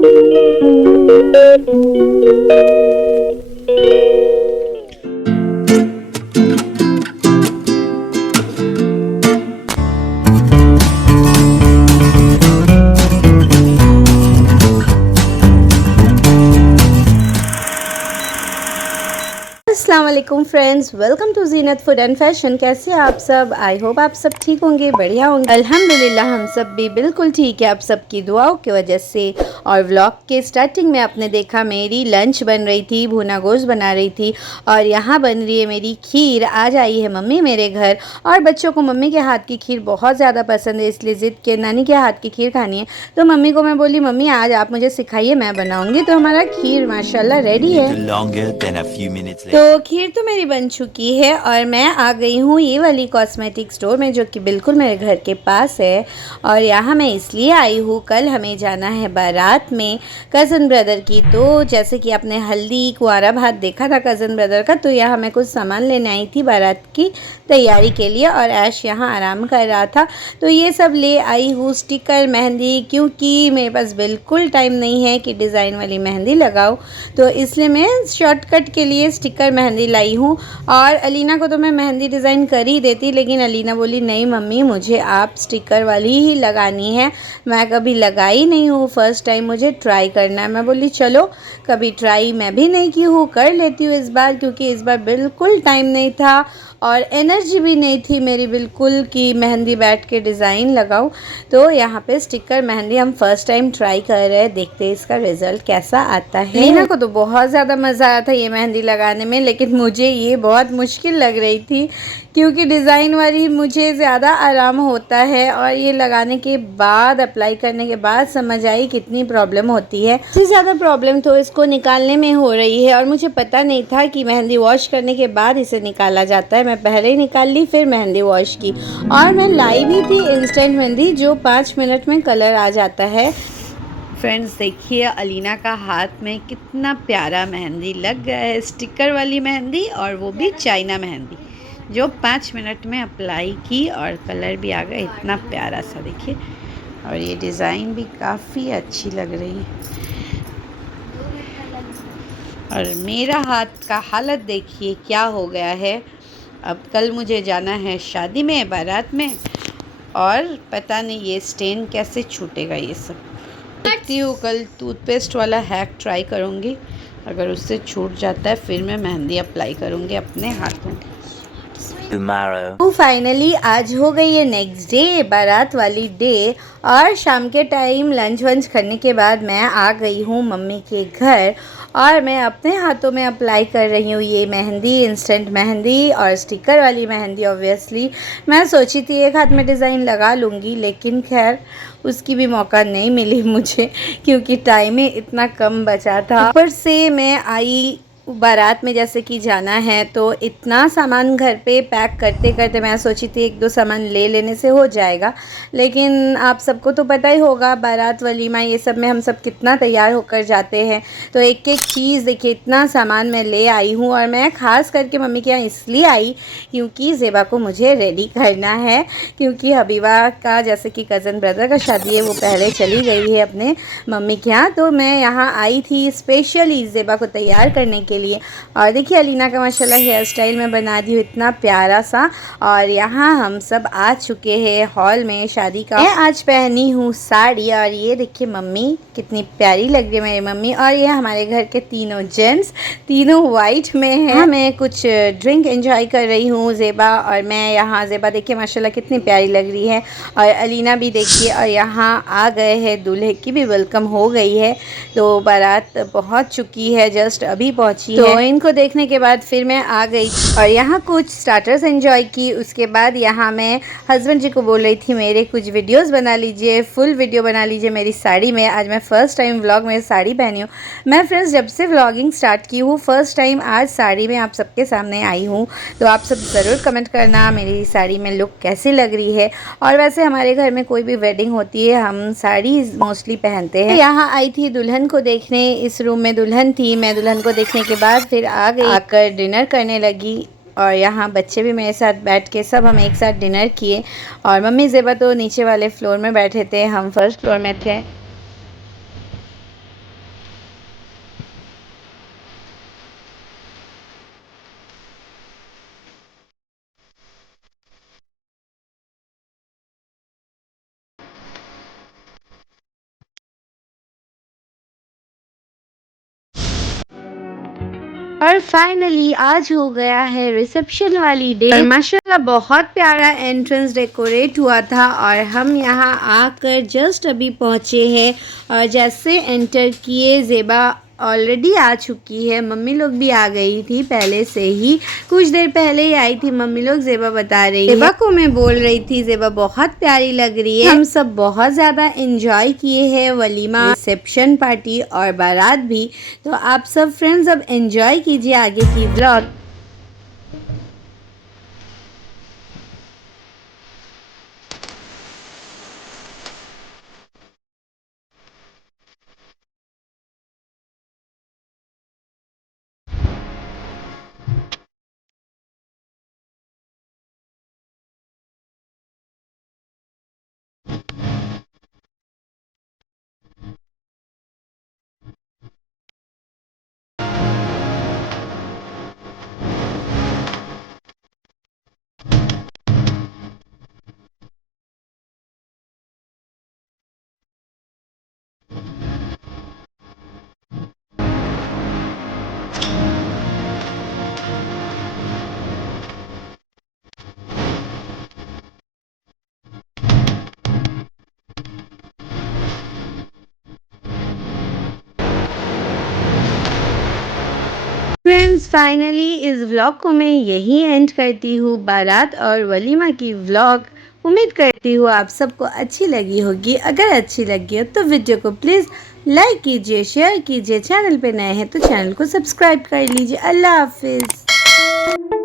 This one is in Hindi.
अस्सलाम वालेकुम friends, welcome to Zeenat food and fashion. कैसे हैं आप सब? आई होप आप सब ठीक होंगे, बढ़िया होंगे। अल्हम्दुलिल्लाह हम सब भी बिल्कुल ठीक है, आप सबकी दुआओं की वजह से। और व्लॉग के स्टार्टिंग में आपने देखा मेरी लंच बन रही थी, भुना गोश्त बना रही थी, और यहाँ बन रही है मेरी खीर। आज आई है मम्मी मेरे घर, और बच्चों को मम्मी के हाथ की खीर बहुत ज़्यादा पसंद है, इसलिए ज़िद के नानी के हाथ की खीर खानी है। तो मम्मी को मैं बोली, मम्मी आज आप मुझे सिखाइए, मैं बनाऊँगी। तो हमारा खीर माशाल्लाह रेडी है। तो खीर तो मेरी बन चुकी है, और मैं आ गई हूँ ये वाली कॉस्मेटिक स्टोर में, जो कि बिल्कुल मेरे घर के पास है। और यहाँ मैं इसलिए आई हूँ, कल हमें जाना है बारात में कज़न ब्रदर की। तो जैसे कि आपने हल्दी कुंवारा भात देखा था कज़न ब्रदर का, तो यहाँ मैं कुछ सामान लेने आई थी बारात की तैयारी के लिए, और ऐश यहाँ आराम कर रहा था। तो ये सब ले आई हूँ, स्टिकर, मेहंदी, क्योंकि मेरे पास बिल्कुल टाइम नहीं है कि डिज़ाइन वाली मेहंदी लगाऊँ, तो इसलिए मैं शॉर्टकट के लिए स्टिकर मेहंदी लाई हूँ। और अलीना को तो मैं मेहंदी डिज़ाइन कर ही देती, लेकिन अलीना बोली नहीं मम्मी, मुझे आप स्टिकर वाली ही लगानी है, मैं कभी लगाई नहीं हूँ, फ़र्स्ट टाइम मुझे ट्राई करना है। मैं बोली चलो, कभी ट्राई मैं भी नहीं की हूँ, कर लेती हूँ इस बार, क्योंकि इस बार बिल्कुल टाइम नहीं था और एनर्जी भी नहीं थी मेरी बिल्कुल कि मेहंदी बैठ के डिज़ाइन लगाऊं। तो यहाँ पे स्टिकर मेहंदी हम फर्स्ट टाइम ट्राई कर रहे हैं, देखते हैं इसका रिज़ल्ट कैसा आता है। लीना को तो बहुत ज़्यादा मज़ा आया था ये मेहंदी लगाने में, लेकिन मुझे ये बहुत मुश्किल लग रही थी, क्योंकि डिज़ाइन वाली मुझे ज़्यादा आराम होता है, और ये लगाने के बाद, अप्लाई करने के बाद समझ आई कितनी प्रॉब्लम होती है। सबसे ज़्यादा प्रॉब्लम तो इसको निकालने में हो रही है, और मुझे पता नहीं था कि मेहंदी वॉश करने के बाद इसे निकाला जाता है। मैं पहले ही निकाल ली, फिर मेहंदी वॉश की, और मैं लाई भी थी इंस्टेंट मेहंदी, जो 5 मिनट में कलर आ जाता है। फ्रेंड्स देखिए अलीना का हाथ में कितना प्यारा मेहंदी लग गया है, स्टिकर वाली मेहंदी, और वो भी चाइना मेहंदी, जो 5 मिनट में अप्लाई की और कलर भी आ गया इतना प्यारा सा, देखिए। और ये डिज़ाइन भी काफ़ी अच्छी लग रही है। और मेरा हाथ का हालत देखिए क्या हो गया है। अब कल मुझे जाना है शादी में, बारात में, और पता नहीं ये स्टेन कैसे छूटेगा। ये सब देखती हूँ, कल टूथपेस्ट वाला हैक ट्राई करूँगी, अगर उससे छूट जाता है फिर मैं मेहंदी अप्लाई करूँगी अपने हाथों। तो फाइनली आज हो गई है नेक्स्ट डे, बारात वाली डे, और शाम के टाइम लंच वंच करने के बाद मैं आ गई हूँ मम्मी के घर, और मैं अपने हाथों में अप्लाई कर रही हूँ ये मेहंदी, इंस्टेंट मेहंदी और स्टिकर वाली मेहंदी। ऑब्वियसली मैं सोची थी एक हाथ में डिज़ाइन लगा लूँगी, लेकिन खैर उसकी भी मौका नहीं मिली मुझे, क्योंकि टाइम ही इतना कम बचा था। ऊपर से मैं आई बारात में, जैसे कि जाना है, तो इतना सामान घर पे पैक करते करते मैं सोची थी 1-2 सामान ले लेने से हो जाएगा, लेकिन आप सबको तो पता ही होगा बारात वलीमा ये सब में हम सब कितना तैयार होकर जाते हैं। तो एक एक चीज़ देखिए, इतना सामान मैं ले आई हूँ, और मैं ख़ास करके मम्मी के यहाँ इसलिए आई क्योंकि ज़ेबा को मुझे रेडी करना है, क्योंकि हबीबा का जैसे कि कज़न ब्रदर का शादी है, वो पहले चली गई है अपने मम्मी के यहाँ। तो मैं यहाँ आई थी स्पेशली ज़ेबा को तैयार करने के लिए। और देखिए अलीना का माशाल्लाह हेयर स्टाइल में बना दी हूँ इतना प्यारा सा। और यहाँ हम सब आ चुके हैं हॉल में शादी का। मैं आज पहनी हूँ साड़ी, और ये देखिए मम्मी कितनी प्यारी लग रही है मेरी मम्मी। और ये हमारे घर के तीनों जेंट्स, तीनों वाइट में हैं। मैं कुछ ड्रिंक एंजॉय कर रही हूँ, ज़ेबा और मैं। यहाँ ज़ेबा देखिए माशाल्लाह कितनी प्यारी लग रही है, और अलीना भी देखिए। और यहाँ आ गए हैं, दूल्हे की भी वेलकम हो गई है। तो बारात पहुँच चुकी है, जस्ट अभी पहुँची है। तो इनको देखने के बाद फिर मैं आ गई और यहाँ कुछ स्टार्टर्स एंजॉय की। उसके बाद यहाँ मैं हस्बैंड जी को बोल रही थी मेरे कुछ वीडियोस बना लीजिए, फुल वीडियो बना लीजिए मेरी साड़ी में। आज मैं फ़र्स्ट टाइम व्लॉग में साड़ी पहनी हूँ। मैं फ्रेंड्स जब से व्लॉगिंग स्टार्ट की हूँ फ़र्स्ट टाइम आज साड़ी में आप सबके सामने आई हूँ। तो आप सब ज़रूर कमेंट करना मेरी साड़ी में लुक कैसी लग रही है। और वैसे हमारे घर में कोई भी वेडिंग होती है हम साड़ी मोस्टली पहनते हैं। यहाँ आई थी दुल्हन को देखने, इस रूम में दुल्हन थी। मैं दुल्हन को देखने के बाद फिर आ गई, आकर डिनर करने लगी। और यहाँ बच्चे भी मेरे साथ बैठ के सब हम एक साथ डिनर किए। और मम्मी ज़ेबा तो नीचे वाले फ्लोर में बैठे थे, हम फर्स्ट फ्लोर में थे। और फाइनली आज हो गया है रिसेप्शन वाली डे और माशाल्लाह बहुत प्यारा एंट्रेंस डेकोरेट हुआ था और हम यहाँ आकर जस्ट अभी पहुँचे हैं और जैसे एंटर किए ज़ेबा ऑलरेडी आ चुकी है। मम्मी लोग भी आ गई थी पहले से ही, कुछ देर पहले ही आई थी मम्मी लोग। ज़ेबा बता रही है, ज़ेबा को मैं बोल रही थी ज़ेबा बहुत प्यारी लग रही है। हम सब बहुत ज़्यादा एंजॉय किए हैं वलीमा, रिसेप्शन पार्टी और बारात भी। तो आप सब फ्रेंड्स अब एंजॉय कीजिए आगे की व्लॉग। फ्रेंड्स फाइनली इस व्लॉग को मैं यही एंड करती हूँ, बारात और वलीमा की व्लॉग। उम्मीद करती हूँ आप सबको अच्छी लगी होगी। अगर अच्छी लगी हो तो वीडियो को प्लीज़ लाइक कीजिए, शेयर कीजिए। चैनल पे नए हैं तो चैनल को सब्सक्राइब कर लीजिए। अल्लाह हाफिज़।